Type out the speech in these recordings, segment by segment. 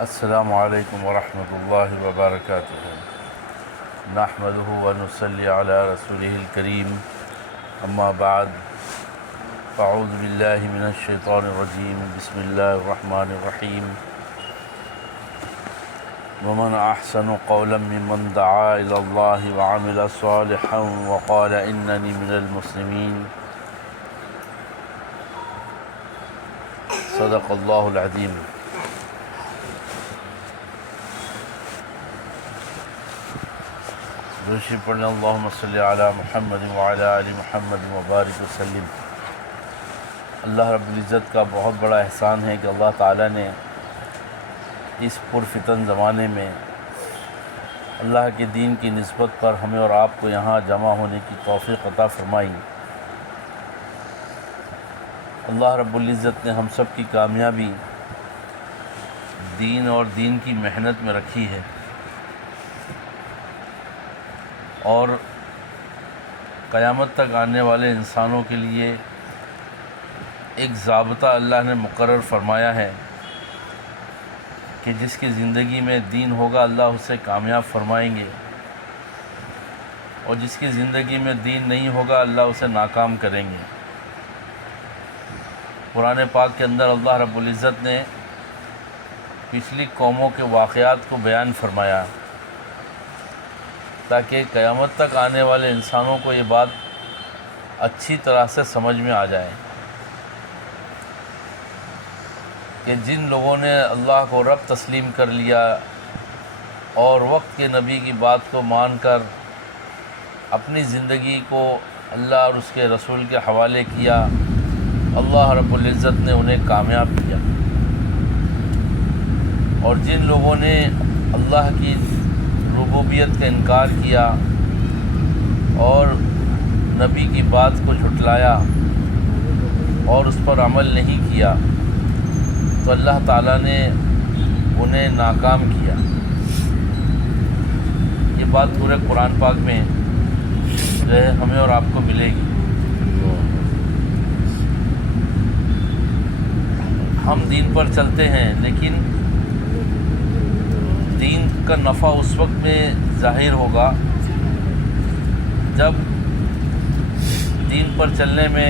السلام علیکم ورحمۃ اللہ وبرکاتہ۔ نحمدہ ونصلی علی رسولہ الکریم، اما بعد، فاعوذ باللہ من الشیطان الرجیم، بسم اللہ الرحمن الرحیم۔ ومن احسن قولا ممن دعا الی اللہ وعمل صالحا وقال اننی من المسلمین۔ صدق اللہ العظیم۔ دوسری پڑھنے اللہم صلی علی محمد وعلی آل محمد وبارک وسلم۔ اللہ رب العزت کا بہت بڑا احسان ہے کہ اللہ تعالیٰ نے اس پرفتن زمانے میں اللہ کے دین کی نسبت پر ہمیں اور آپ کو یہاں جمع ہونے کی توفیق عطا فرمائی۔ اللہ رب العزت نے ہم سب کی کامیابی دین اور دین کی محنت میں رکھی ہے، اور قیامت تک آنے والے انسانوں کے لیے ایک ضابطہ اللہ نے مقرر فرمایا ہے کہ جس کی زندگی میں دین ہوگا اللہ اسے کامیاب فرمائیں گے، اور جس کی زندگی میں دین نہیں ہوگا اللہ اسے ناکام کریں گے۔ قرآن پاک کے اندر اللہ رب العزت نے پچھلی قوموں کے واقعات کو بیان فرمایا تاکہ قیامت تک آنے والے انسانوں کو یہ بات اچھی طرح سے سمجھ میں آ جائے کہ جن لوگوں نے اللہ کو رب تسلیم کر لیا اور وقت کے نبی کی بات کو مان کر اپنی زندگی کو اللہ اور اس کے رسول کے حوالے کیا، اللہ رب العزت نے انہیں کامیاب کیا۔ اور جن لوگوں نے اللہ کی ربوبیت کا انکار کیا اور نبی کی بات کو جھٹلایا اور اس پر عمل نہیں کیا تو اللہ تعالیٰ نے انہیں ناکام کیا۔ یہ بات پورے قرآن پاک میں جو ہے ہمیں اور آپ کو ملے گی۔ ہم دین پر چلتے ہیں، لیکن دین کا نفع اس وقت میں ظاہر ہوگا جب دین پر چلنے میں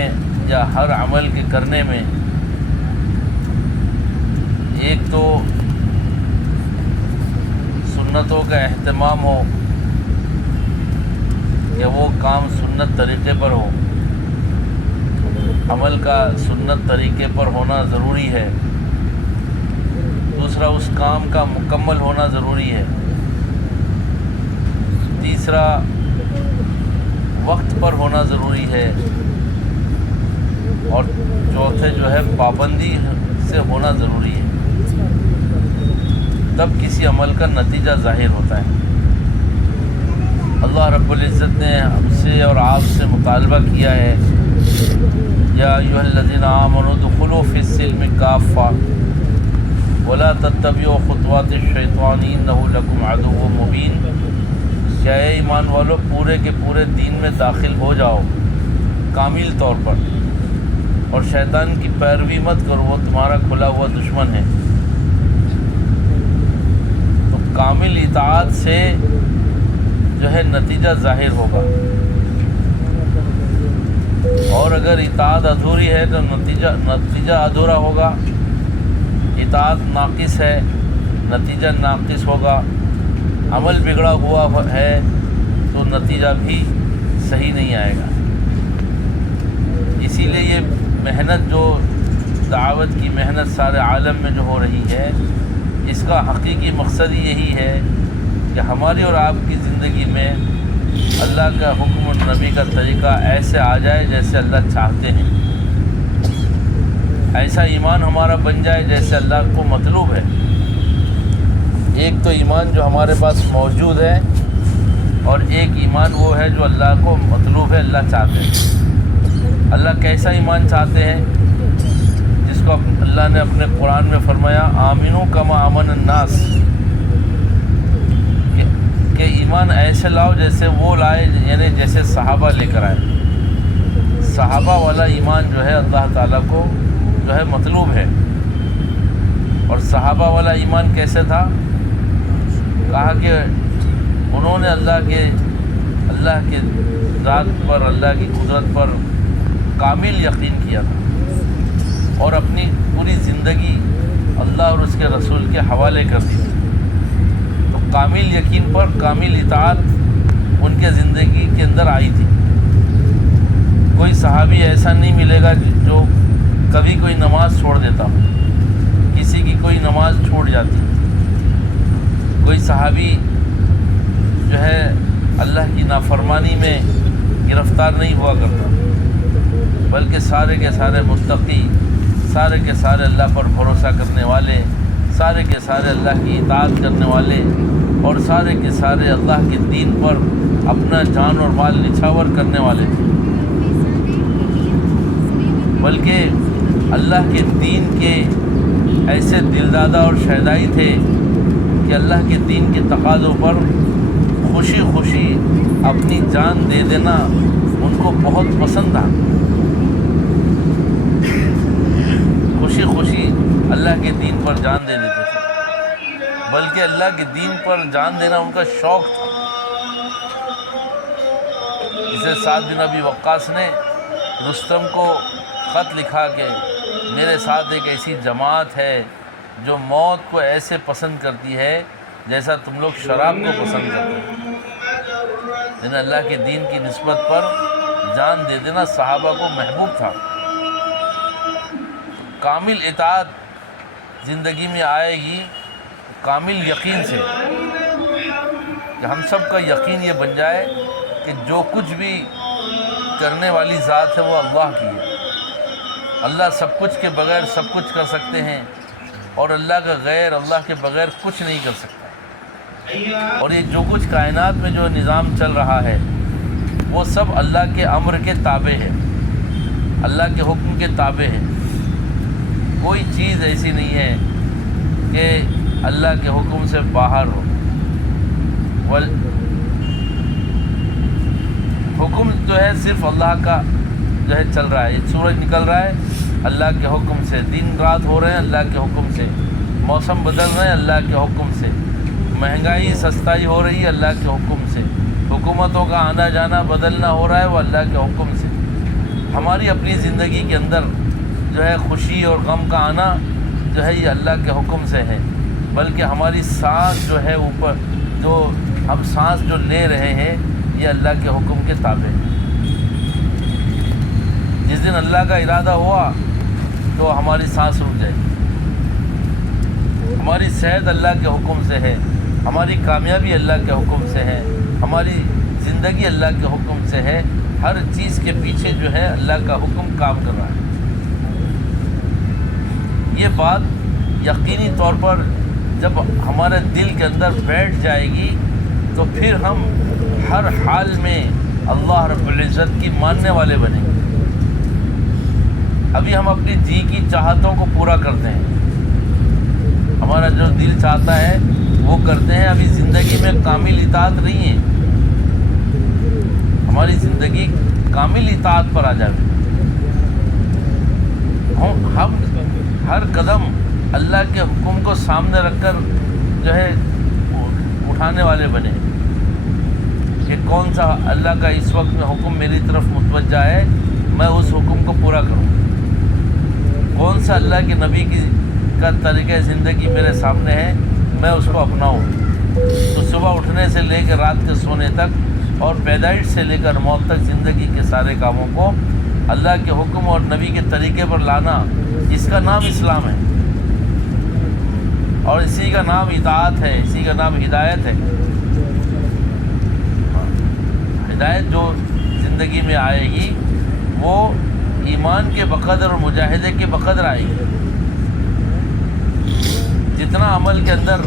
یا ہر عمل کے کرنے میں ایک تو سنتوں کا اہتمام ہو کہ وہ کام سنت طریقے پر ہو، عمل کا سنت طریقے پر ہونا ضروری ہے۔ دوسرا، اس کام کا مکمل ہونا ضروری ہے۔ تیسرا، وقت پر ہونا ضروری ہے۔ اور چوتھے جو ہے پابندی سے ہونا ضروری ہے، تب کسی عمل کا نتیجہ ظاہر ہوتا ہے۔ اللہ رب العزت نے ہم سے اور آپ سے مطالبہ کیا ہے، یا ایھا الذین آمنوا ادخلوا فی السلم کافۃ ولا تتبعوا خطوات الشیطان انہ لکم عدو مبین۔ کیا اے ایمان والو، پورے کے پورے دین میں داخل ہو جاؤ کامل طور پر، اور شیطان کی پیروی مت کرو، وہ تمہارا کھلا ہوا دشمن ہے۔ تو کامل اطاعت سے جو ہے نتیجہ ظاہر ہوگا، اور اگر اطاعت ادھوری ہے تو نتیجہ ادھورا ہوگا۔ اطاعت ناقص ہے، نتیجہ ناقص ہوگا۔ عمل بگڑا ہوا ہے تو نتیجہ بھی صحیح نہیں آئے گا۔ اسی لیے یہ محنت، جو دعوت کی محنت سارے عالم میں جو ہو رہی ہے، اس کا حقیقی مقصد یہی ہے کہ ہماری اور آپ کی زندگی میں اللہ کا حکم اور نبی کا طریقہ ایسے آ جائے جیسے اللہ چاہتے ہیں، ایسا ایمان ہمارا بن جائے جیسے اللہ کو مطلوب ہے۔ ایک تو ایمان جو ہمارے پاس موجود ہے، اور ایک ایمان وہ ہے جو اللہ کو مطلوب ہے، اللہ چاہتے ہیں۔ اللہ کیسا ایمان چاہتے ہیں؟ جس کو اللہ نے اپنے قرآن میں فرمایا، آمنو کما آمن الناس، کہ ایمان ایسے لاؤ جیسے وہ لائے، یعنی جیسے صحابہ لے کر آئے۔ صحابہ والا ایمان جو ہے اللہ تعالیٰ کو جو ہے مطلوب ہے۔ اور صحابہ والا ایمان کیسے تھا؟ کہا کہ انہوں نے اللہ کے ذات پر، اللہ کی قدرت پر کامل یقین کیا تھا اور اپنی پوری زندگی اللہ اور اس کے رسول کے حوالے کر دی تھی۔ تو کامل یقین پر کامل اطاعت ان کے زندگی کے اندر آئی تھی۔ کوئی صحابی ایسا نہیں ملے گا جو کبھی کوئی نماز چھوڑ دیتا ہو، کسی کی کوئی نماز چھوٹ جاتی، کوئی صحابی جو ہے اللہ کی نافرمانی میں گرفتار نہیں ہوا کرتا، بلکہ سارے کے سارے متقی، سارے کے سارے اللہ پر بھروسہ کرنے والے، سارے کے سارے اللہ کی اطاعت کرنے والے، اور سارے کے سارے اللہ کے دین پر اپنا جان اور مال نچھاور کرنے والے تھے۔ بلکہ اللہ کے دین کے ایسے دلدادہ اور شہدائی تھے کہ اللہ کے دین کے تقاضوں پر خوشی خوشی اپنی جان دے دینا ان کو بہت پسند تھا۔ خوشی خوشی اللہ کے دین پر جان دے دیتے تھے، بلکہ اللہ کے دین پر جان دینا ان کا شوق تھا۔ جسے سعد بن ابی وقاص نے رستم کو خط لکھا کہ میرے ساتھ ایک ایسی جماعت ہے جو موت کو ایسے پسند کرتی ہے جیسا تم لوگ شراب کو پسند کرتے ہیں۔ جن اللہ کے دین کی نسبت پر جان دے دینا صحابہ کو محبوب تھا۔ کامل اطاعت زندگی میں آئے گی کامل یقین سے، کہ ہم سب کا یقین یہ بن جائے کہ جو کچھ بھی کرنے والی ذات ہے وہ اللہ کی ہے۔ اللہ سب کچھ کے بغیر سب کچھ کر سکتے ہیں، اور اللہ کا غیر اللہ کے بغیر کچھ نہیں کر سکتا۔ اور یہ جو کچھ کائنات میں جو نظام چل رہا ہے وہ سب اللہ کے امر کے تابع ہے، اللہ کے حکم کے تابع ہے۔ کوئی چیز ایسی نہیں ہے کہ اللہ کے حکم سے باہر ہو۔ حکم جو ہے صرف اللہ کا جو ہے چل رہا ہے۔ سورج نکل رہا ہے اللہ کے حکم سے، دن رات ہو رہے ہیں اللہ کے حکم سے، موسم بدل رہے ہیں اللہ کے حکم سے، مہنگائی سستائی ہو رہی ہے اللہ کے حکم سے، حکومتوں کا آنا جانا بدلنا ہو رہا ہے وہ اللہ کے حکم سے۔ ہماری اپنی زندگی کے اندر جو ہے خوشی اور غم کا آنا جو ہے یہ اللہ کے حکم سے ہے، بلکہ ہماری سانس جو ہے اوپر جو ہم سانس جو لے رہے ہیں یہ اللہ کے حکم کے تابع ہے۔ جس دن اللہ کا ارادہ ہوا تو ہماری سانس رک جائے گی۔ ہماری صحت اللہ کے حکم سے ہے، ہماری کامیابی اللہ کے حکم سے ہے، ہماری زندگی اللہ کے حکم سے ہے۔ ہر چیز کے پیچھے جو ہے اللہ کا حکم کام کر رہا ہے۔ یہ بات یقینی طور پر جب ہمارے دل کے اندر بیٹھ جائے گی تو پھر ہم ہر حال میں اللہ رب العزت کی ماننے والے بنیں گے۔ ابھی ہم اپنی جی کی چاہتوں کو پورا کرتے ہیں، ہمارا جو دل چاہتا ہے وہ کرتے ہیں، ابھی زندگی میں کامل اطاعت نہیں ہے۔ ہماری زندگی کامل اطاعت پر آ جائے، ہم ہر قدم اللہ کے حکم کو سامنے رکھ کر جو ہے اٹھانے والے بنے کہ کون سا اللہ کا اس وقت میں حکم میری طرف متوجہ ہے، میں اس حکم کو پورا کروں۔ کون سا اللہ کے نبی کا طریقہ زندگی میرے سامنے ہے، میں اس کو اپناؤں۔ تو صبح اٹھنے سے لے کر رات کے سونے تک اور پیدائش سے لے کر موت تک زندگی کے سارے کاموں کو اللہ کے حکم اور نبی کے طریقے پر لانا، اس کا نام اسلام ہے، اور اسی کا نام اطاعت ہے، اسی کا نام ہدایت ہے۔ ہدایت جو زندگی میں آئے گی وہ ایمان کے بقدر اور مجاہدے کے بقدر آئے گی۔ جتنا عمل کے اندر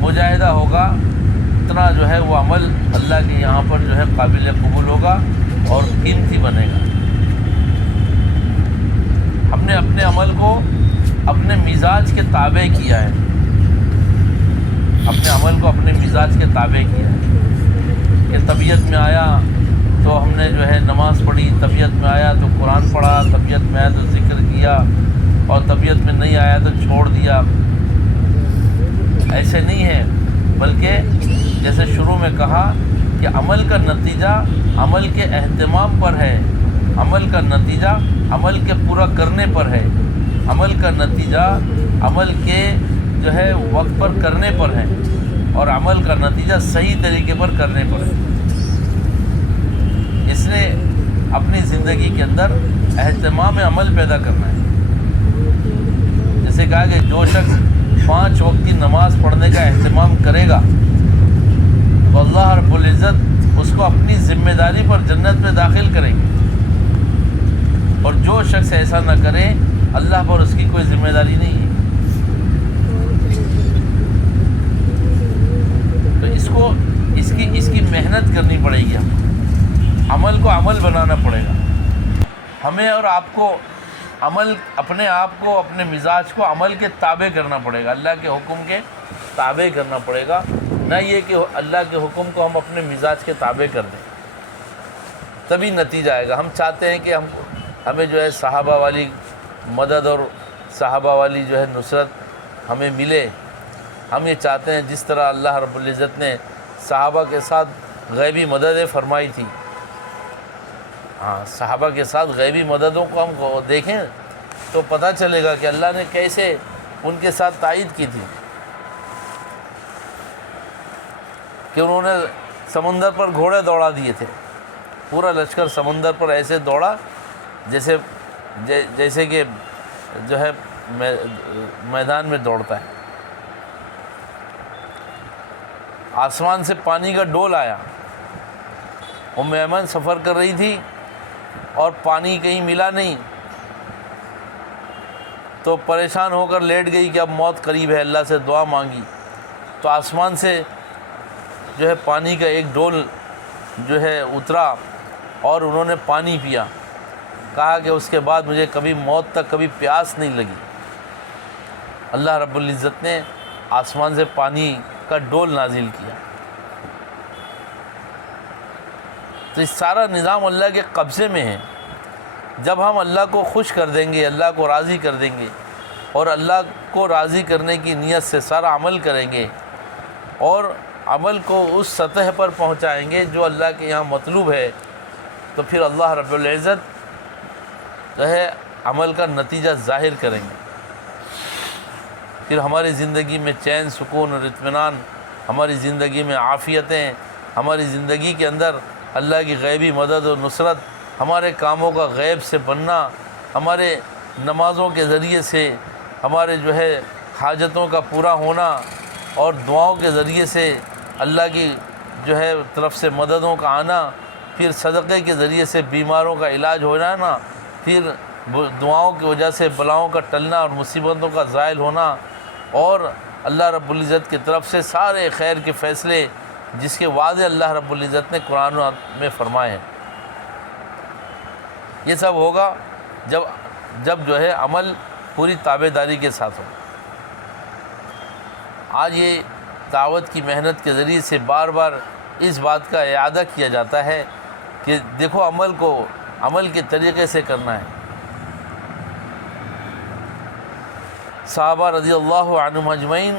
مجاہدہ ہوگا اتنا جو ہے وہ عمل اللہ کے یہاں پر جو ہے قابل قبول ہوگا اور قیمتی بنے گا۔ ہم نے اپنے عمل کو اپنے مزاج کے تابع کیا ہے، اپنے عمل کو اپنے مزاج کے تابع کیا ہے کہ طبیعت میں آیا تو ہم نے جو ہے نماز پڑھی، طبیعت میں آیا تو قرآن پڑھا، طبیعت میں آیا تو ذکر کیا، اور طبیعت میں نہیں آیا تو چھوڑ دیا۔ ایسے نہیں ہے، بلکہ جیسے شروع میں کہا کہ عمل کا نتیجہ عمل کے اہتمام پر ہے، عمل کا نتیجہ عمل کے پورا کرنے پر ہے، عمل کا نتیجہ عمل کے جو ہے وقت پر کرنے پر ہے، اور عمل کا نتیجہ صحیح طریقے پر کرنے پر ہے۔ اس نے اپنی زندگی کے اندر اہتمام عمل پیدا کرنا ہے۔ جیسے کہا کہ جو شخص 5 وقت کی نماز پڑھنے کا اہتمام کرے گا تو اللہ رب العزت اس کو اپنی ذمہ داری پر جنت میں داخل کریں گے، اور جو شخص ایسا نہ کرے اللہ پر اس کی کوئی ذمہ داری نہیں ہے۔ تو اس کی محنت کرنی پڑے گی، عمل کو عمل بنانا پڑے گا ہمیں، اور آپ کو اپنے آپ کو اپنے مزاج کو عمل کے تابع کرنا پڑے گا، اللہ کے حکم کے تابع کرنا پڑے گا، نہ یہ کہ اللہ کے حکم کو ہم اپنے مزاج کے تابع کر دیں، تبھی نتیجہ آئے گا۔ ہم چاہتے ہیں کہ ہمیں جو ہے صحابہ والی مدد اور صحابہ والی جو ہے نصرت ہمیں ملے، ہم یہ چاہتے ہیں جس طرح اللہ رب العزت نے صحابہ کے ساتھ غیبی مددیں فرمائی تھی، صحابہ کے ساتھ غیبی مددوں کو ہم دیکھیں تو پتہ چلے گا کہ اللہ نے کیسے ان کے ساتھ تائید کی تھی، کہ انہوں نے سمندر پر گھوڑے دوڑا دیے تھے، پورا لشکر سمندر پر ایسے دوڑا جیسے کہ جو ہے میدان میں دوڑتا ہے۔ آسمان سے پانی کا ڈول آیا، ام ایمن سفر کر رہی تھی اور پانی کہیں ملا نہیں، تو پریشان ہو کر لیٹ گئی کہ اب موت قریب ہے، اللہ سے دعا مانگی تو آسمان سے جو ہے پانی کا ایک ڈول جو ہے اترا اور انہوں نے پانی پیا، کہا کہ اس کے بعد مجھے کبھی موت تک کبھی پیاس نہیں لگی۔ اللہ رب العزت نے آسمان سے پانی کا ڈول نازل کیا۔ تو اس سارا نظام اللہ کے قبضے میں ہے۔ جب ہم اللہ کو خوش کر دیں گے، اللہ کو راضی کر دیں گے، اور اللہ کو راضی کرنے کی نیت سے سارا عمل کریں گے اور عمل کو اس سطح پر پہنچائیں گے جو اللہ کے یہاں مطلوب ہے، تو پھر اللہ رب العزت جو ہے عمل کا نتیجہ ظاہر کریں گے۔ پھر ہماری زندگی میں چین، سکون اور اطمینان، ہماری زندگی میں عافیتیں، ہماری زندگی کے اندر اللہ کی غیبی مدد اور نصرت، ہمارے کاموں کا غیب سے بننا، ہمارے نمازوں کے ذریعے سے ہمارے جو ہے حاجتوں کا پورا ہونا، اور دعاؤں کے ذریعے سے اللہ کی جو ہے طرف سے مددوں کا آنا، پھر صدقے کے ذریعے سے بیماروں کا علاج ہو جانا، پھر دعاؤں کی وجہ سے بلاؤں کا ٹلنا اور مصیبتوں کا زائل ہونا، اور اللہ رب العزت کی طرف سے سارے خیر کے فیصلے جس کے وعدے اللہ رب العزت نے قرآن میں فرمائے ہیں۔ یہ سب ہوگا جب جو ہے عمل پوری تابع داری کے ساتھ ہو۔ آج یہ دعوت کی محنت کے ذریعے سے بار بار اس بات کا اعادہ کیا جاتا ہے کہ دیکھو عمل کو عمل کے طریقے سے کرنا ہے۔ صحابہ رضی اللہ عنہم اجمعین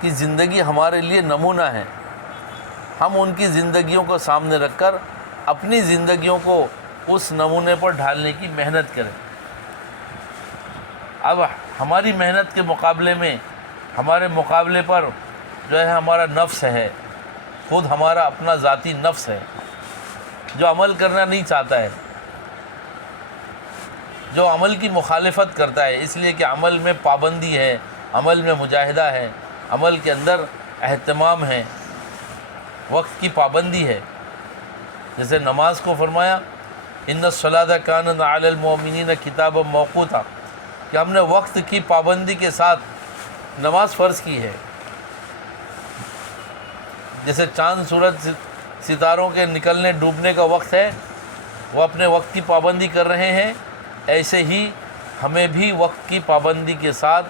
کی زندگی ہمارے لیے نمونہ ہے، ہم ان کی زندگیوں کو سامنے رکھ کر اپنی زندگیوں کو اس نمونے پر ڈھالنے کی محنت کریں۔ اب ہماری محنت کے مقابلے میں ہمارے مقابلے پر جو ہے ہمارا نفس ہے، خود ہمارا اپنا ذاتی نفس ہے جو عمل کرنا نہیں چاہتا ہے، جو عمل کی مخالفت کرتا ہے، اس لیے کہ عمل میں پابندی ہے، عمل میں مجاہدہ ہے، عمل کے اندر اہتمام ہے، وقت کی پابندی ہے۔ جیسے نماز کو فرمایا ان الصلاۃ کانت علی المؤمنین کتابا موقوتا، کہ ہم نے وقت کی پابندی کے ساتھ نماز فرض کی ہے۔ جیسے چاند سورج ستاروں کے نکلنے ڈوبنے کا وقت ہے، وہ اپنے وقت کی پابندی کر رہے ہیں، ایسے ہی ہمیں بھی وقت کی پابندی کے ساتھ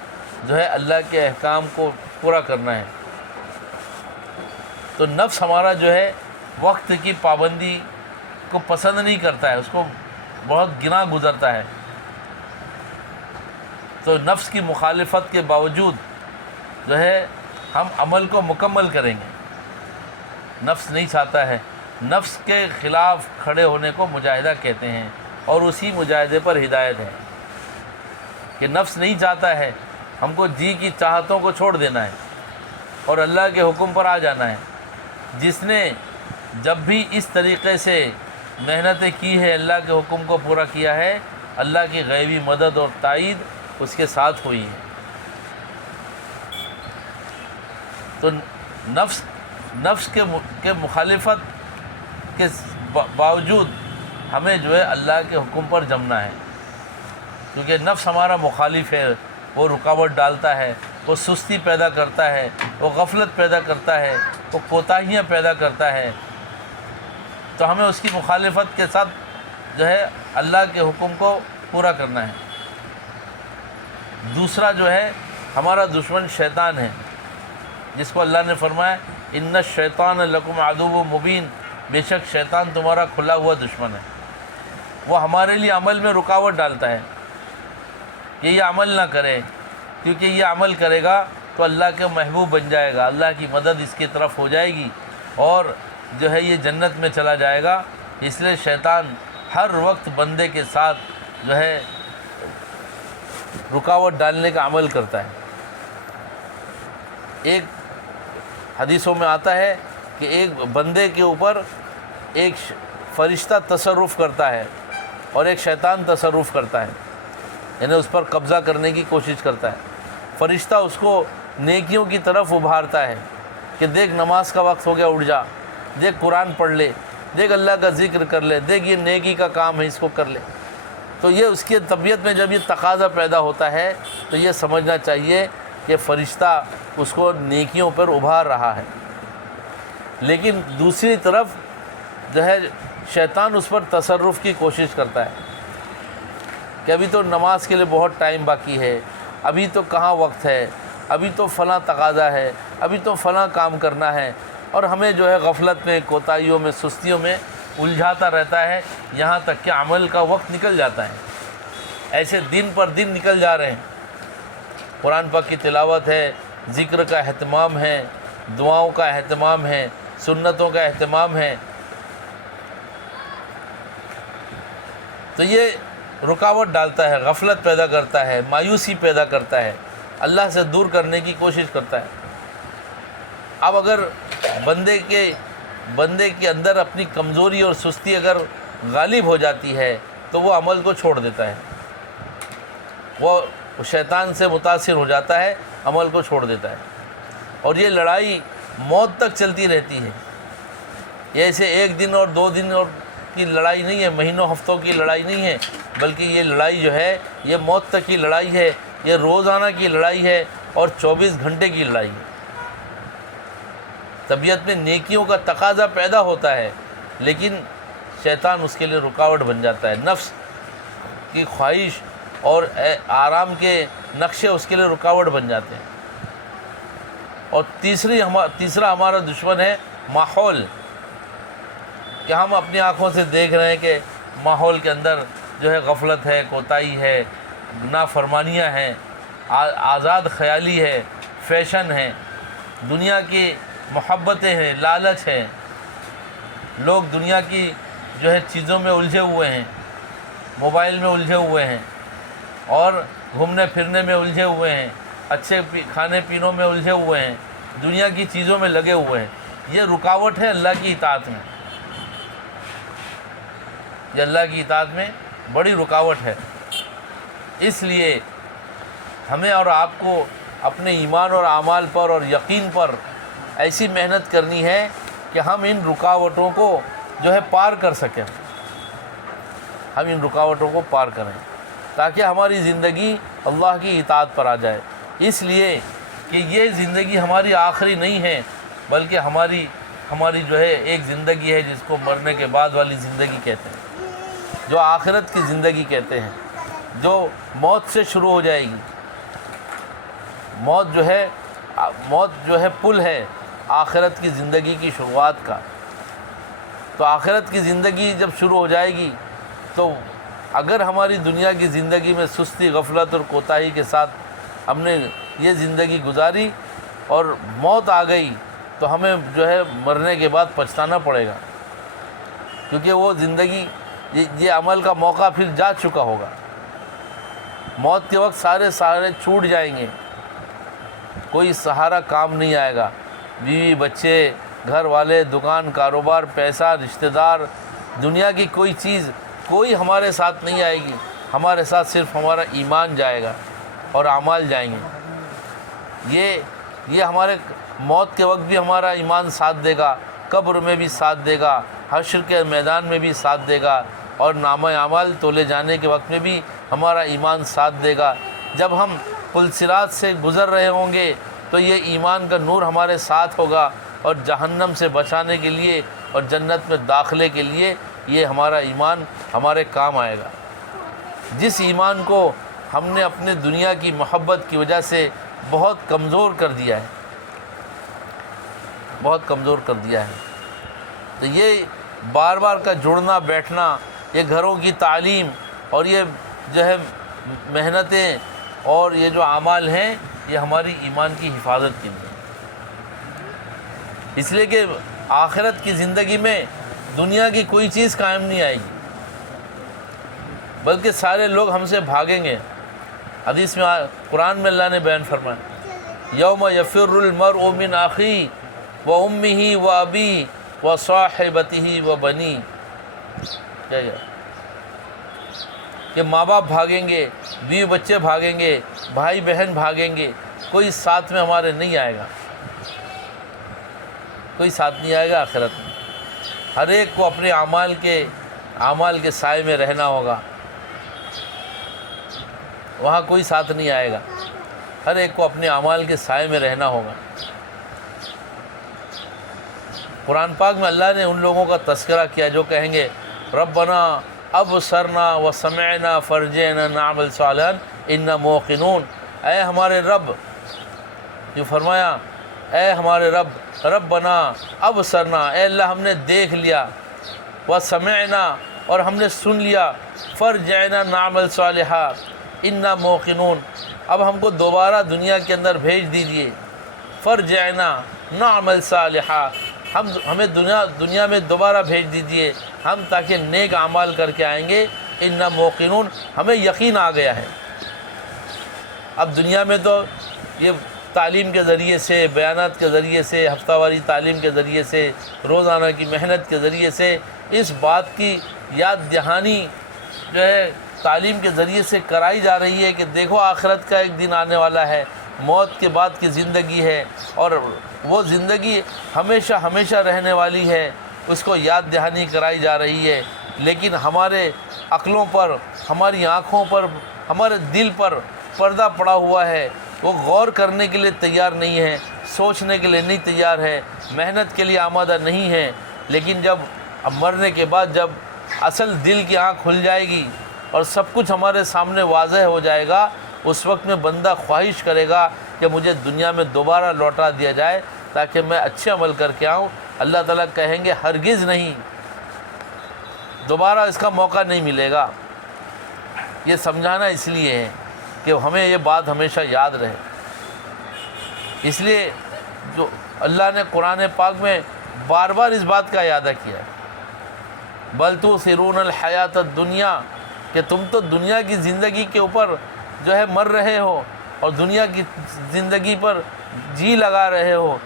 جو ہے اللہ کے احکام کو پورا کرنا ہے۔ تو نفس ہمارا جو ہے وقت کی پابندی کو پسند نہیں کرتا ہے، اس کو بہت گنا گزرتا ہے۔ تو نفس کی مخالفت کے باوجود جو ہے ہم عمل کو مکمل کریں گے۔ نفس نہیں چاہتا ہے، نفس کے خلاف کھڑے ہونے کو مجاہدہ کہتے ہیں، اور اسی مجاہدے پر ہدایت ہے کہ نفس نہیں چاہتا ہے، ہم کو جی کی چاہتوں کو چھوڑ دینا ہے اور اللہ کے حکم پر آ جانا ہے۔ جس نے جب بھی اس طریقے سے محنتیں کی ہے، اللہ کے حکم کو پورا کیا ہے، اللہ کی غیبی مدد اور تائید اس کے ساتھ ہوئی ہے۔ تو نفس کے مخالفت کے باوجود ہمیں جو ہے اللہ کے حکم پر جمنا ہے، کیونکہ نفس ہمارا مخالف ہے، وہ رکاوٹ ڈالتا ہے، وہ سستی پیدا کرتا ہے، وہ غفلت پیدا کرتا ہے، وہ کوتاہیاں پیدا کرتا ہے۔ تو ہمیں اس کی مخالفت کے ساتھ جو ہے اللہ کے حکم کو پورا کرنا ہے۔ دوسرا جو ہے ہمارا دشمن شیطان ہے، جس کو اللہ نے فرمایا ان الشیطان لکم عدو مبین، بے شک شیطان تمہارا کھلا ہوا دشمن ہے۔ وہ ہمارے لیے عمل میں رکاوٹ ڈالتا ہے کہ یہ عمل نہ کرے، کیونکہ یہ عمل کرے گا تو اللہ کے محبوب بن جائے گا، اللہ کی مدد اس کی طرف ہو جائے گی اور جو ہے یہ جنت میں چلا جائے گا۔ اس لیے شیطان ہر وقت بندے کے ساتھ جو ہے رکاوٹ ڈالنے کا عمل کرتا ہے۔ ایک حدیثوں میں آتا ہے کہ ایک بندے کے اوپر ایک فرشتہ تصرف کرتا ہے اور ایک شیطان تصرف کرتا ہے، یعنی اس پر قبضہ کرنے کی کوشش کرتا ہے۔ فرشتہ اس کو نیکیوں کی طرف ابھارتا ہے کہ دیکھ نماز کا وقت ہو گیا، اٹھ جا، دیکھ قرآن پڑھ لے، دیکھ اللہ کا ذکر کر لے، دیکھ یہ نیکی کا کام ہے، اس کو کر لے۔ تو یہ اس کی طبیعت میں جب یہ تقاضا پیدا ہوتا ہے تو یہ سمجھنا چاہیے کہ فرشتہ اس کو نیکیوں پر ابھار رہا ہے۔ لیکن دوسری طرف جو ہے شیطان اس پر تصرف کی کوشش کرتا ہے کہ ابھی تو نماز کے لیے بہت ٹائم باقی ہے، ابھی تو کہاں وقت ہے، ابھی تو فلاں تقاضا ہے، ابھی تو فلاں کام کرنا ہے، اور ہمیں جو ہے غفلت میں، کوتاہیوں میں، سستیوں میں الجھاتا رہتا ہے، یہاں تک کہ عمل کا وقت نکل جاتا ہے۔ ایسے دن پر دن نکل جا رہے ہیں، قرآن پاک کی تلاوت ہے، ذکر کا اہتمام ہے، دعاؤں کا اہتمام ہے، سنتوں کا اہتمام ہے، تو یہ رکاوٹ ڈالتا ہے، غفلت پیدا کرتا ہے، مایوسی پیدا کرتا ہے، اللہ سے دور کرنے کی کوشش کرتا ہے۔ اب اگر بندے کے اندر اپنی کمزوری اور سستی اگر غالب ہو جاتی ہے تو وہ عمل کو چھوڑ دیتا ہے، وہ شیطان سے متاثر ہو جاتا ہے، عمل کو چھوڑ دیتا ہے، اور یہ لڑائی موت تک چلتی رہتی ہے۔ یہ ایسے ایک دن اور دو دن اور کی لڑائی نہیں ہے، مہینوں ہفتوں کی لڑائی نہیں ہے، بلکہ یہ لڑائی جو ہے یہ موت تک کی لڑائی ہے، یہ روزانہ کی لڑائی ہے اور 24 گھنٹے کی لڑائی ہے۔ طبیعت میں نیکیوں کا تقاضا پیدا ہوتا ہے، لیکن شیطان اس کے لیے رکاوٹ بن جاتا ہے، نفس کی خواہش اور آرام کے نقشے اس کے لیے رکاوٹ بن جاتے ہیں۔ اور تیسرا ہمارا دشمن ہے ماحول، کہ ہم اپنی آنکھوں سے دیکھ رہے ہیں کہ ماحول کے اندر جو ہے غفلت ہے، کوتاہی ہے، نافرمانیاں ہیں، آزاد خیالی ہے، فیشن ہے، دنیا کی محبتیں ہیں، لالچ ہے، لوگ دنیا کی جو ہے چیزوں میں الجھے ہوئے ہیں، موبائل میں الجھے ہوئے ہیں، اور گھومنے پھرنے میں الجھے ہوئے ہیں، اچھے کھانے پینوں میں الجھے ہوئے ہیں، دنیا کی چیزوں میں لگے ہوئے ہیں۔ یہ رکاوٹ ہے اللہ کی اطاعت میں، یہ اللہ کی اطاعت میں بڑی رکاوٹ ہے۔ اس لیے ہمیں اور آپ کو اپنے ایمان اور اعمال پر اور یقین پر ایسی محنت کرنی ہے کہ ہم ان رکاوٹوں کو جو ہے پار کر سکیں، ہم ان رکاوٹوں کو پار کریں تاکہ ہماری زندگی اللہ کی اطاعت پر آ جائے۔ اس لیے کہ یہ زندگی ہماری آخری نہیں ہے، بلکہ ہماری جو ہے ایک زندگی ہے جس کو مرنے کے بعد والی زندگی کہتے ہیں، جو آخرت کی زندگی کہتے ہیں، جو موت سے شروع ہو جائے گی۔ موت جو ہے پل ہے آخرت کی زندگی کی شروعات کا۔ تو آخرت کی زندگی جب شروع ہو جائے گی تو اگر ہماری دنیا کی زندگی میں سستی، غفلت اور کوتاہی کے ساتھ ہم نے یہ زندگی گزاری اور موت آ گئی تو ہمیں جو ہے مرنے کے بعد پچھتانا پڑے گا، کیونکہ وہ زندگی یہ عمل کا موقع پھر جا چکا ہوگا۔ موت کے وقت سارے چھوٹ جائیں گے، کوئی سہارا کام نہیں آئے گا، بیوی بچے، گھر والے، دکان، کاروبار، پیسہ، رشتہ دار، دنیا کی کوئی چیز کوئی ہمارے ساتھ نہیں آئے گی، ہمارے ساتھ صرف ہمارا ایمان جائے گا اور اعمال جائیں گے۔ یہ ہمارے موت کے وقت بھی ہمارا ایمان ساتھ دے گا، قبر میں بھی ساتھ دے گا، حشر کے میدان میں بھی ساتھ دے گا، اور نامہ اعمال تولے جانے کے وقت میں بھی ہمارا ایمان ساتھ دے گا۔ جب ہم پل صراط سے گزر رہے ہوں گے تو یہ ایمان کا نور ہمارے ساتھ ہوگا، اور جہنم سے بچانے کے لیے اور جنت میں داخلے کے لیے یہ ہمارا ایمان ہمارے کام آئے گا۔ جس ایمان کو ہم نے اپنے دنیا کی محبت کی وجہ سے بہت کمزور کر دیا ہے، بہت کمزور کر دیا ہے، تو یہ بار بار کا جڑنا بیٹھنا، یہ گھروں کی تعلیم اور یہ جو ہے محنتیں اور یہ جو اعمال ہیں، یہ ہماری ایمان کی حفاظت کے لیے، اس لیے کہ آخرت کی زندگی میں دنیا کی کوئی چیز قائم نہیں آئے گی، بلکہ سارے لوگ ہم سے بھاگیں گے۔ حدیث میں قرآن میں اللہ نے بیان فرمایا، یوم یفر المرء من اخیہ وامہ وابیہ وصاحبتہ وبنیہ، کیا کہ ماں باپ بھاگیں گے، بیوی بچے بھاگیں گے، بھائی بہن بھاگیں گے، کوئی ساتھ میں ہمارے نہیں آئے گا، کوئی ساتھ نہیں آئے گا آخرت میں۔ ہر ایک کو اپنے اعمال کے سائے میں رہنا ہوگا، وہاں کوئی ساتھ نہیں آئے گا، ہر ایک کو اپنے اعمال کے سائے میں رہنا ہوگا۔ قرآن پاک میں اللہ نے ان لوگوں کا تذکرہ کیا جو کہیں گے ربنا ابصرنا وسمعنا فرجعنا نعمل صالحا انا موقنون، اے ہمارے رب، جو فرمایا اے ہمارے رب، ربنا ابصرنا، اے اللہ ہم نے دیکھ لیا، وسمعنا اور ہم نے سن لیا، فرجعنا نعمل صالحا انا موقنون، اب ہم کو دوبارہ دنیا کے اندر بھیج دیجیے، فرجعنا نعمل صالحا، ہمیں دنیا میں دوبارہ بھیج دیجیے، ہم تاکہ نیک اعمال کر کے آئیں گے، انا موقنون، ہمیں یقین آ گیا ہے۔ اب دنیا میں تو یہ تعلیم کے ذریعے سے، بیانات کے ذریعے سے، ہفتہ واری تعلیم کے ذریعے سے، روزانہ کی محنت کے ذریعے سے اس بات کی یاد دہانی جو ہے تعلیم کے ذریعے سے کرائی جا رہی ہے کہ دیکھو آخرت کا ایک دن آنے والا ہے، موت کے بعد کی زندگی ہے، اور وہ زندگی ہمیشہ ہمیشہ رہنے والی ہے، اس کو یاد دہانی کرائی جا رہی ہے، لیکن ہمارے عقلوں پر، ہماری آنکھوں پر، ہمارے دل پر پردہ پڑا ہوا ہے، وہ غور کرنے کے لیے تیار نہیں ہے، سوچنے کے لیے نہیں تیار ہے، محنت کے لیے آمادہ نہیں ہے۔ لیکن جب مرنے کے بعد جب اصل دل کی آنکھ کھل جائے گی اور سب کچھ ہمارے سامنے واضح ہو جائے گا، اس وقت میں بندہ خواہش کرے گا کہ مجھے دنیا میں دوبارہ لوٹا دیا جائے تاکہ میں اچھے عمل کر کے آؤں۔ اللہ تعالیٰ کہیں گے ہرگز نہیں، دوبارہ اس کا موقع نہیں ملے گا۔ یہ سمجھانا اس لیے ہے کہ ہمیں یہ بات ہمیشہ یاد رہے، اس لیے جو اللہ نے قرآن پاک میں بار بار اس بات کا اعادہ کیا ہے، بل تؤثرون الحیات الدنیا، کہ تم تو دنیا کی زندگی کے اوپر جو ہے مر رہے ہو اور دنیا کی زندگی پر جی لگا رہے ہو،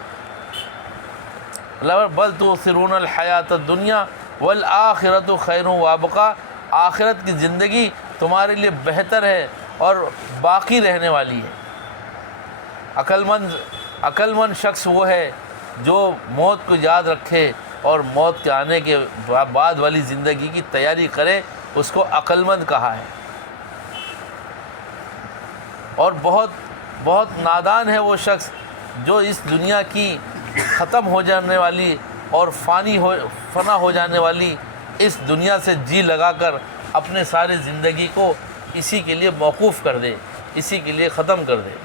بل تؤثرون الحیات الدنیا والآخرۃ خیر وابقیٰ، آخرت کی زندگی تمہارے لیے بہتر ہے اور باقی رہنے والی ہے۔ عقل مند شخص وہ ہے جو موت کو یاد رکھے اور موت کے آنے کے بعد والی زندگی کی تیاری کرے، اس کو عقل مند کہا ہے۔ اور بہت نادان ہے وہ شخص جو اس دنیا کی ختم ہو جانے والی اور فنا ہو جانے والی اس دنیا سے جی لگا کر اپنے سارے زندگی کو اسی کے لیے موقوف کر دے، اسی کے لیے ختم کر دے۔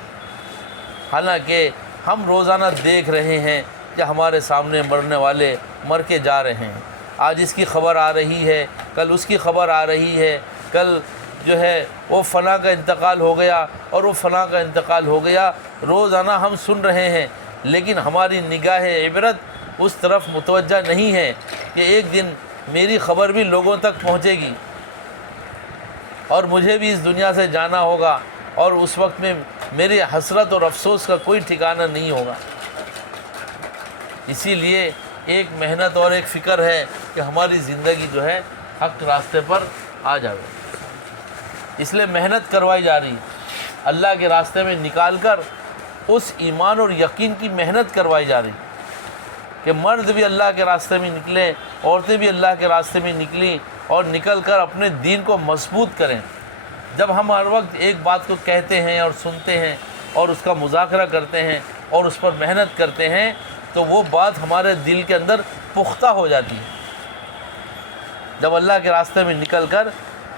حالانکہ ہم روزانہ دیکھ رہے ہیں کہ ہمارے سامنے مرنے والے مر کے جا رہے ہیں، آج اس کی خبر آ رہی ہے، کل اس کی خبر آ رہی ہے، کل جو ہے وہ فلاں کا انتقال ہو گیا اور وہ فلاں کا انتقال ہو گیا، روزانہ ہم سن رہے ہیں۔ لیکن ہماری نگاہ عبرت اس طرف متوجہ نہیں ہے کہ ایک دن میری خبر بھی لوگوں تک پہنچے گی اور مجھے بھی اس دنیا سے جانا ہوگا، اور اس وقت میں میری حسرت اور افسوس کا کوئی ٹھکانہ نہیں ہوگا۔ اسی لیے ایک محنت اور ایک فکر ہے کہ ہماری زندگی جو ہے حق راستے پر آ جائے، اس لیے محنت کروائی جا رہی ہے، اللہ کے راستے میں نکال کر اس ایمان اور یقین کی محنت کروائی جا رہی ہے کہ مرد بھی اللہ کے راستے میں نکلیں، عورتیں بھی اللہ کے راستے میں نکلیں اور نکل کر اپنے دین کو مضبوط کریں۔ جب ہم ہر وقت ایک بات کو کہتے ہیں اور سنتے ہیں اور اس کا مذاکرہ کرتے ہیں اور اس پر محنت کرتے ہیں تو وہ بات ہمارے دل کے اندر پختہ ہو جاتی ہے۔ جب اللہ کے راستے میں نکل کر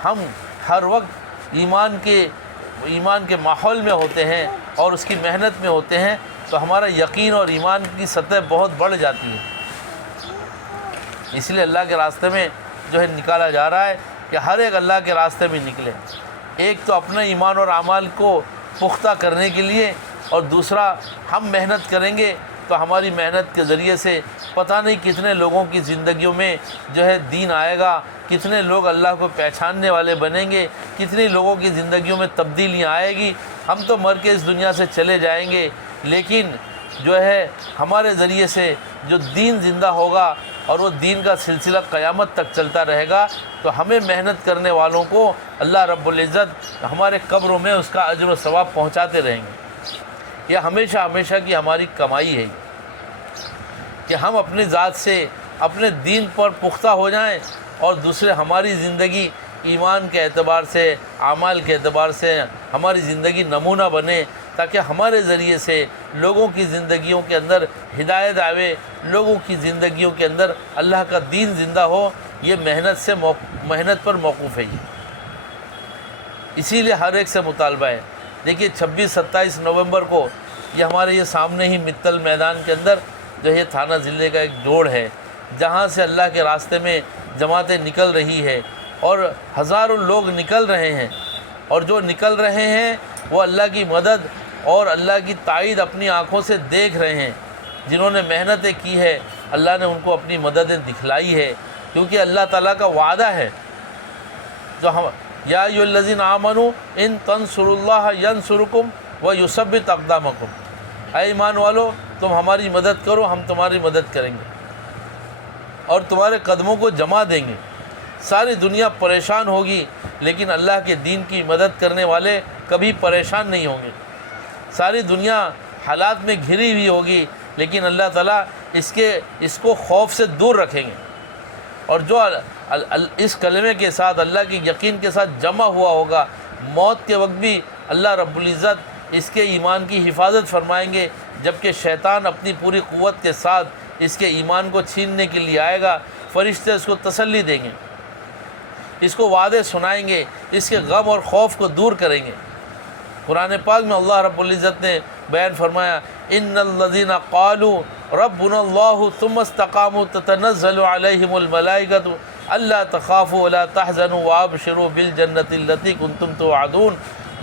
ہم ہر وقت ایمان کے ماحول میں ہوتے ہیں اور اس کی محنت میں ہوتے ہیں تو ہمارا یقین اور ایمان کی سطح بہت بڑھ جاتی ہے۔ اس لیے اللہ کے راستے میں جو ہے نکالا جا رہا ہے کہ ہر ایک اللہ کے راستے میں نکلے، ایک تو اپنے ایمان اور اعمال کو پختہ کرنے کے لیے، اور دوسرا ہم محنت کریں گے تو ہماری محنت کے ذریعے سے پتہ نہیں کتنے لوگوں کی زندگیوں میں جو ہے دین آئے گا، کتنے لوگ اللہ کو پہچاننے والے بنیں گے، کتنی لوگوں کی زندگیوں میں تبدیلیاں آئے گی۔ ہم تو مر کے اس دنیا سے چلے جائیں گے، لیکن جو ہے ہمارے ذریعے سے جو دین زندہ ہوگا اور وہ دین کا سلسلہ قیامت تک چلتا رہے گا، تو ہمیں محنت کرنے والوں کو اللہ رب العزت ہمارے قبروں میں اس کا اجر و ثواب پہنچاتے رہیں گے۔ یہ ہمیشہ ہمیشہ کی ہماری کمائی ہے کہ ہم اپنی ذات سے اپنے دین پر پختہ ہو جائیں، اور دوسرے ہماری زندگی ایمان کے اعتبار سے، اعمال کے اعتبار سے ہماری زندگی نمونہ بنے، تاکہ ہمارے ذریعے سے لوگوں کی زندگیوں کے اندر ہدایت آوے، لوگوں کی زندگیوں کے اندر اللہ کا دین زندہ ہو۔ یہ محنت پر موقوف ہے۔ اسی لیے ہر ایک سے مطالبہ ہے۔ دیکھیے 26-27 نومبر کو یہ ہمارے یہ سامنے ہی متل میدان کے اندر جو ہے تھانہ ضلع کا ایک جوڑ ہے، جہاں سے اللہ کے راستے میں جماعتیں نکل رہی ہے اور ہزاروں لوگ نکل رہے ہیں، اور جو نکل رہے ہیں وہ اللہ کی مدد اور اللہ کی تائید اپنی آنکھوں سے دیکھ رہے ہیں۔ جنہوں نے محنتیں کی ہے اللہ نے ان کو اپنی مددیں دکھلائی ہے، کیونکہ اللہ تعالیٰ کا وعدہ ہے جو ہم یا ایھا الذین آمنوا ان تنصروا اللہ ینصرکم ویثبت اقدامکم، اے ایمان والو تم ہماری مدد کرو، ہم تمہاری مدد کریں گے اور تمہارے قدموں کو جما دیں گے۔ ساری دنیا پریشان ہوگی لیکن اللہ کے دین کی مدد کرنے والے کبھی پریشان نہیں ہوں گے۔ ساری دنیا حالات میں گھری ہوئی ہوگی لیکن اللہ تعالیٰ اس کو خوف سے دور رکھیں گے، اور جو اس کلمے کے ساتھ اللہ کے یقین کے ساتھ جمع ہوا ہوگا، موت کے وقت بھی اللہ رب العزت اس کے ایمان کی حفاظت فرمائیں گے، جبکہ شیطان اپنی پوری قوت کے ساتھ اس کے ایمان کو چھیننے کے لیے آئے گا۔ فرشتے اس کو تسلی دیں گے، اس کو وعدے سنائیں گے، اس کے غم اور خوف کو دور کریں گے۔ قرآن پاک میں اللہ رب العزت نے بیان فرمایا ان الذین قالوا ربنا اللہ ثم استقاموا تتنزل علیہم الملائکۃ الا تخافوا ولا تحزنوا وابشروا بالجنۃ التي کنتم توعدون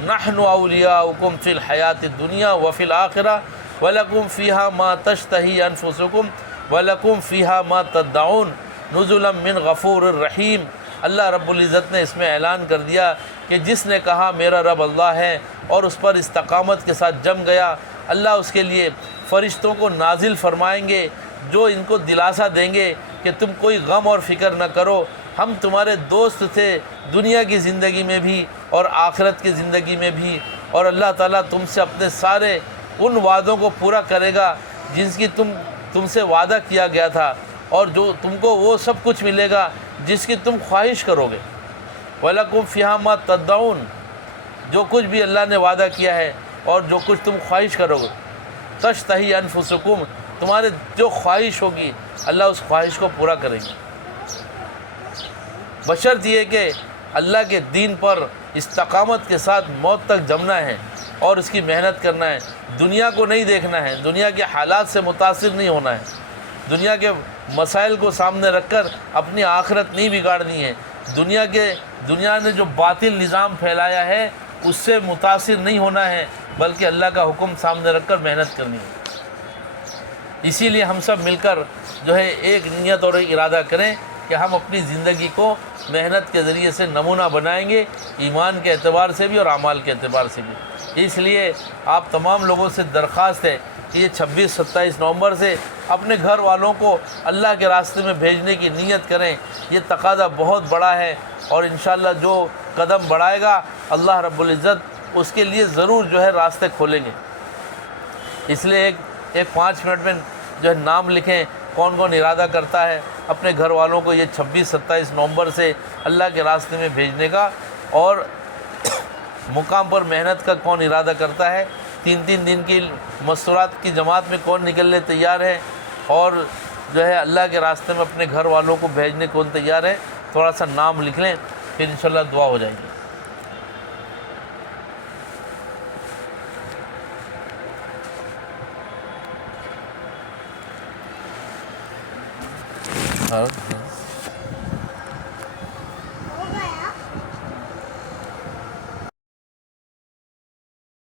نحن اولیاؤکم فی الحیاۃ الدنیا وفی الآخرہ ولکم فیہا ما تشتہی انفسکم ولکم فیہا ما تدعون نزلا من غفور الرحیم۔ اللہ رب العزت نے اس میں اعلان کر دیا کہ جس نے کہا میرا رب اللہ ہے اور اس پر استقامت کے ساتھ جم گیا، اللہ اس کے لیے فرشتوں کو نازل فرمائیں گے جو ان کو دلاسا دیں گے کہ تم کوئی غم اور فکر نہ کرو، ہم تمہارے دوست تھے دنیا کی زندگی میں بھی اور آخرت کی زندگی میں بھی، اور اللہ تعالیٰ تم سے اپنے سارے ان وعدوں کو پورا کرے گا جس کی تم سے وعدہ کیا گیا تھا، اور جو تم کو وہ سب کچھ ملے گا جس کی تم خواہش کرو گے۔ وَلَكُمْ فِيهَا مَا تَدَّعُونَ، جو کچھ بھی اللہ نے وعدہ کیا ہے اور جو کچھ تم خواہش کرو گے، تشتہی انفسکم، تمہارے جو خواہش ہوگی اللہ اس خواہش کو پورا کریں گے، بشرط یہ کہ اللہ کے دین پر استقامت کے ساتھ موت تک جمنا ہے اور اس کی محنت کرنا ہے، دنیا کو نہیں دیکھنا ہے، دنیا کے حالات سے متاثر نہیں ہونا ہے، دنیا کے مسائل کو سامنے رکھ کر اپنی آخرت نہیں بگاڑنی ہے، دنیا نے جو باطل نظام پھیلایا ہے اس سے متاثر نہیں ہونا ہے، بلکہ اللہ کا حکم سامنے رکھ کر محنت کرنی ہے۔ اسی لیے ہم سب مل کر جو ہے ایک نیت اور ارادہ کریں کہ ہم اپنی زندگی کو محنت کے ذریعے سے نمونہ بنائیں گے، ایمان کے اعتبار سے بھی اور اعمال کے اعتبار سے بھی۔ اس لیے آپ تمام لوگوں سے درخواست ہے کہ یہ 26-27 نومبر سے اپنے گھر والوں کو اللہ کے راستے میں بھیجنے کی نیت کریں۔ یہ تقاضا بہت بڑا ہے اور انشاءاللہ جو قدم بڑھائے گا اللہ رب العزت اس کے لیے ضرور جو ہے راستے کھولیں گے۔ اس لیے ایک 5 منٹ میں جو ہے نام لکھیں کون کون ارادہ کرتا ہے اپنے گھر والوں کو یہ 26-27 نومبر سے اللہ کے راستے میں بھیجنے کا، اور مقام پر محنت کا کون ارادہ کرتا ہے، 3 دن کی مستورات کی جماعت میں کون نکلنے تیار ہے، اور جو ہے اللہ کے راستے میں اپنے گھر والوں کو بھیجنے کون تیار ہے۔ تھوڑا سا نام لکھ لیں، پھر انشاءاللہ دعا ہو جائے گی۔ ہاں